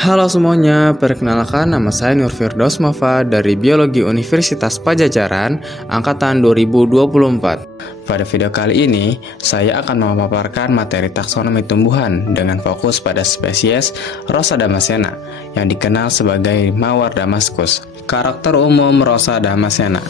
Halo semuanya, perkenalkan nama saya Nur Firdaus Mafa dari Biologi Universitas Pajajaran Angkatan 2024. Pada video kali ini, saya akan memaparkan materi taksonomi tumbuhan dengan fokus pada spesies Rosa Damascena yang dikenal sebagai mawar Damaskus. Karakter umum Rosa Damascena.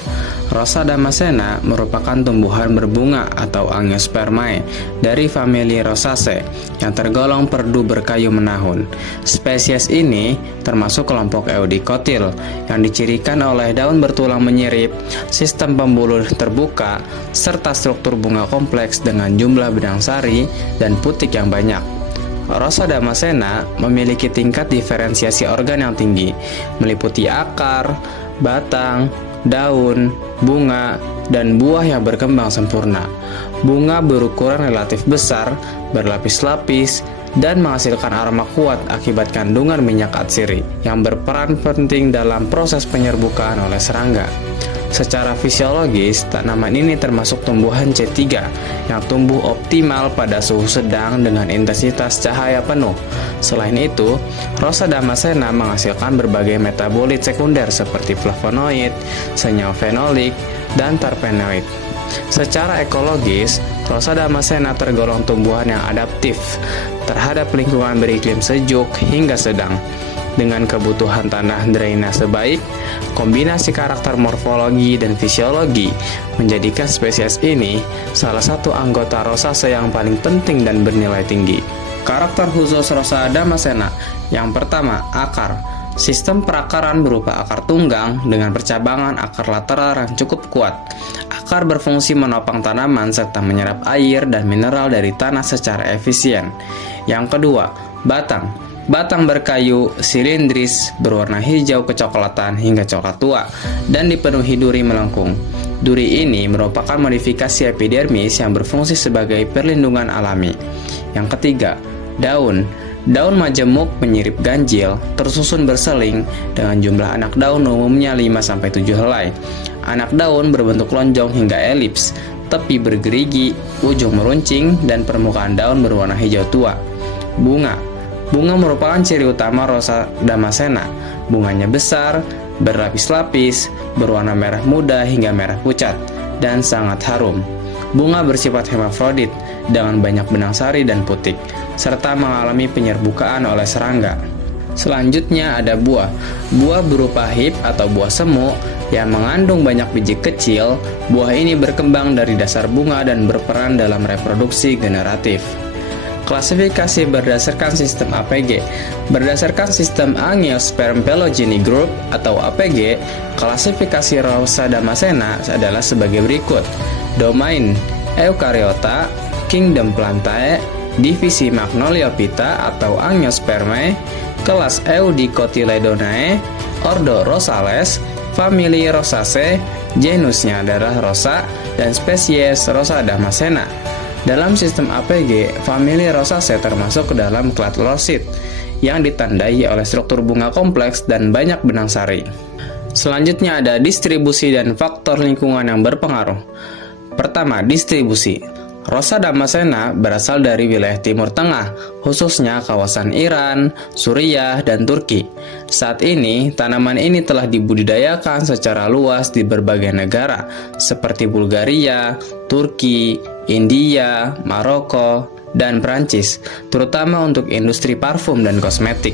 Rosa Damascena merupakan tumbuhan berbunga atau Angiospermae dari famili Rosaceae yang tergolong perdu berkayu menahun. Spesies ini termasuk kelompok Eudikotil yang dicirikan oleh daun bertulang menyirip, sistem pembuluh terbuka, serta struktur bunga kompleks dengan jumlah benang sari dan putik yang banyak. Rosa Damascena memiliki tingkat diferensiasi organ yang tinggi, meliputi akar, batang, daun, bunga, dan buah yang berkembang sempurna. Bunga berukuran relatif besar, berlapis-lapis, dan menghasilkan aroma kuat akibat kandungan minyak atsiri yang berperan penting dalam proses penyerbukaan oleh serangga. Secara fisiologis, tanaman ini termasuk tumbuhan C3 yang tumbuh optimal pada suhu sedang dengan intensitas cahaya penuh. Selain itu, Rosa Damascena menghasilkan berbagai metabolit sekunder seperti flavonoid, senyawa fenolik, dan terpenoid. Secara ekologis, Rosa Damascena tergolong tumbuhan yang adaptif terhadap lingkungan beriklim sejuk hingga sedang. Dengan kebutuhan tanah drainase baik, kombinasi karakter morfologi dan fisiologi menjadikan spesies ini salah satu anggota Rosaceae yang paling penting dan bernilai tinggi. Karakter khusus Rosa Damascena. Yang pertama, akar. Sistem perakaran berupa akar tunggang dengan percabangan akar lateral yang cukup kuat. Akar berfungsi menopang tanaman serta menyerap air dan mineral dari tanah secara efisien. Yang kedua, batang. Batang berkayu, silindris, berwarna hijau kecoklatan hingga coklat tua, dan dipenuhi duri melengkung. Duri ini merupakan modifikasi epidermis yang berfungsi sebagai perlindungan alami. Yang ketiga, daun. Daun majemuk menyirip ganjil, tersusun berseling, dengan jumlah anak daun umumnya 5-7 helai. Anak daun berbentuk lonjong hingga elips, tepi bergerigi, ujung meruncing, dan permukaan daun berwarna hijau tua. Bunga. Bunga merupakan ciri utama Rosa Damascena. Bunganya besar, berlapis-lapis, berwarna merah muda hingga merah pucat, dan sangat harum. Bunga bersifat hermafrodit dengan banyak benang sari dan putik, serta mengalami penyerbukaan oleh serangga. Selanjutnya ada buah. Buah berupa hip atau buah semu yang mengandung banyak biji kecil. Buah ini berkembang dari dasar bunga dan berperan dalam reproduksi generatif. Klasifikasi berdasarkan sistem APG. Berdasarkan sistem Angiosperm Phylogeny Group atau APG, klasifikasi Rosa Damascena adalah sebagai berikut. Domain Eukaryota, Kingdom Plantae, divisi Magnoliophyta atau Angiospermae, kelas Eudicotyledonae, ordo Rosales, famili Rosaceae, genusnya adalah Rosa, dan spesies Rosa Damascena. Dalam sistem APG, famili Rosaceae termasuk ke dalam clade Lorsid yang ditandai oleh struktur bunga kompleks dan banyak benang sari. Selanjutnya ada distribusi dan faktor lingkungan yang berpengaruh. Pertama, distribusi. Rosa Damascena berasal dari wilayah Timur Tengah, khususnya kawasan Iran, Suriah, dan Turki. Saat ini, tanaman ini telah dibudidayakan secara luas di berbagai negara, seperti Bulgaria, Turki, India, Maroko, dan Prancis, terutama untuk industri parfum dan kosmetik.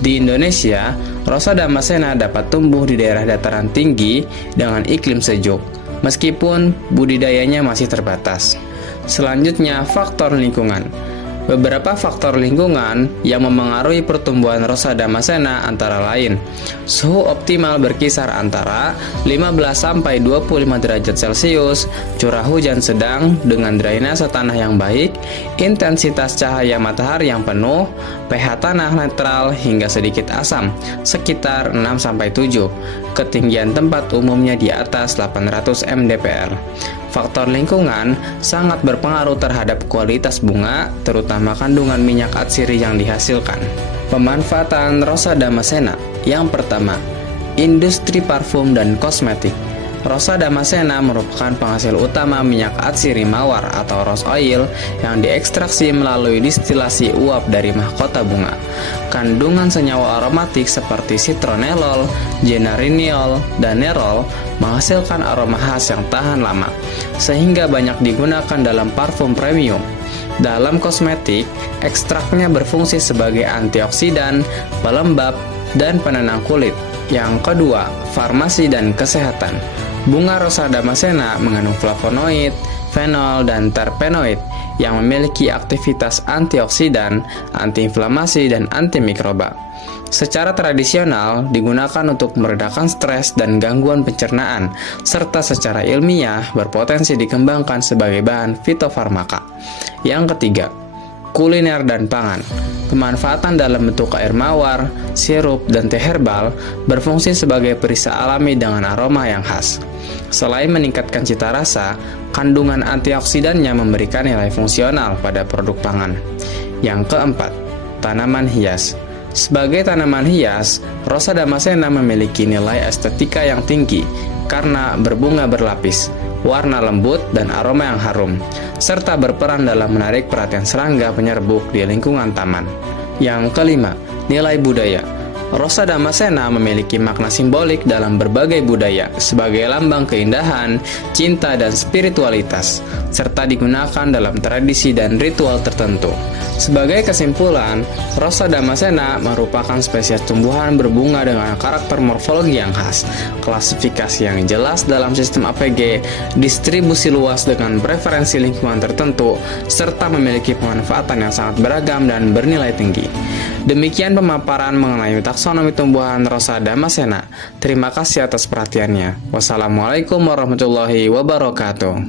Di Indonesia, Rosa Damascena dapat tumbuh di daerah dataran tinggi dengan iklim sejuk, meskipun budidayanya masih terbatas. Selanjutnya, faktor lingkungan. Beberapa faktor lingkungan yang memengaruhi pertumbuhan Rosa Damascena antara lain: suhu optimal berkisar antara 15-25 derajat Celcius, curah hujan sedang dengan drainase tanah yang baik, intensitas cahaya matahari yang penuh, pH tanah netral hingga sedikit asam, sekitar 6-7, ketinggian tempat umumnya di atas 800 mdpl. Faktor lingkungan sangat berpengaruh terhadap kualitas bunga, terutama kandungan minyak atsiri yang dihasilkan. Pemanfaatan Rosa Damascena. Yang pertama, industri parfum dan kosmetik. Rosa Damascena merupakan penghasil utama minyak atsiri mawar atau rose oil yang diekstraksi melalui distilasi uap dari mahkota bunga. Kandungan senyawa aromatik seperti citronellol, genariniol, dan nerol menghasilkan aroma khas yang tahan lama, sehingga banyak digunakan dalam parfum premium. Dalam kosmetik, ekstraknya berfungsi sebagai antioksidan, pelembab, dan penenang kulit. Yang kedua, farmasi dan kesehatan. Bunga Rosa Damascena mengandung flavonoid, fenol, dan terpenoid yang memiliki aktivitas antioksidan, antiinflamasi, dan antimikroba. Secara tradisional, digunakan untuk meredakan stres dan gangguan pencernaan, serta secara ilmiah berpotensi dikembangkan sebagai bahan fitofarmaka. Yang ketiga, kuliner dan pangan. Pemanfaatan dalam bentuk air mawar, sirup, dan teh herbal berfungsi sebagai perisai alami dengan aroma yang khas. Selain meningkatkan cita rasa, kandungan antioksidannya memberikan nilai fungsional pada produk pangan. Yang keempat, tanaman hias. Sebagai tanaman hias, Rosa Damascena memiliki nilai estetika yang tinggi karena berbunga berlapis, warna lembut, dan aroma yang harum, serta berperan dalam menarik perhatian serangga penyerbuk di lingkungan taman. Yang kelima, nilai budaya. Rosa Damascena memiliki makna simbolik dalam berbagai budaya sebagai lambang keindahan, cinta, dan spiritualitas, serta digunakan dalam tradisi dan ritual tertentu. Sebagai kesimpulan, Rosa Damascena merupakan spesies tumbuhan berbunga dengan karakter morfologi yang khas, klasifikasi yang jelas dalam sistem APG, distribusi luas dengan preferensi lingkungan tertentu, serta memiliki pemanfaatan yang sangat beragam dan bernilai tinggi. Demikian pemaparan mengenai taksonomi tumbuhan Rosa Damascena. Terima kasih atas perhatiannya. Wassalamualaikum warahmatullahi wabarakatuh.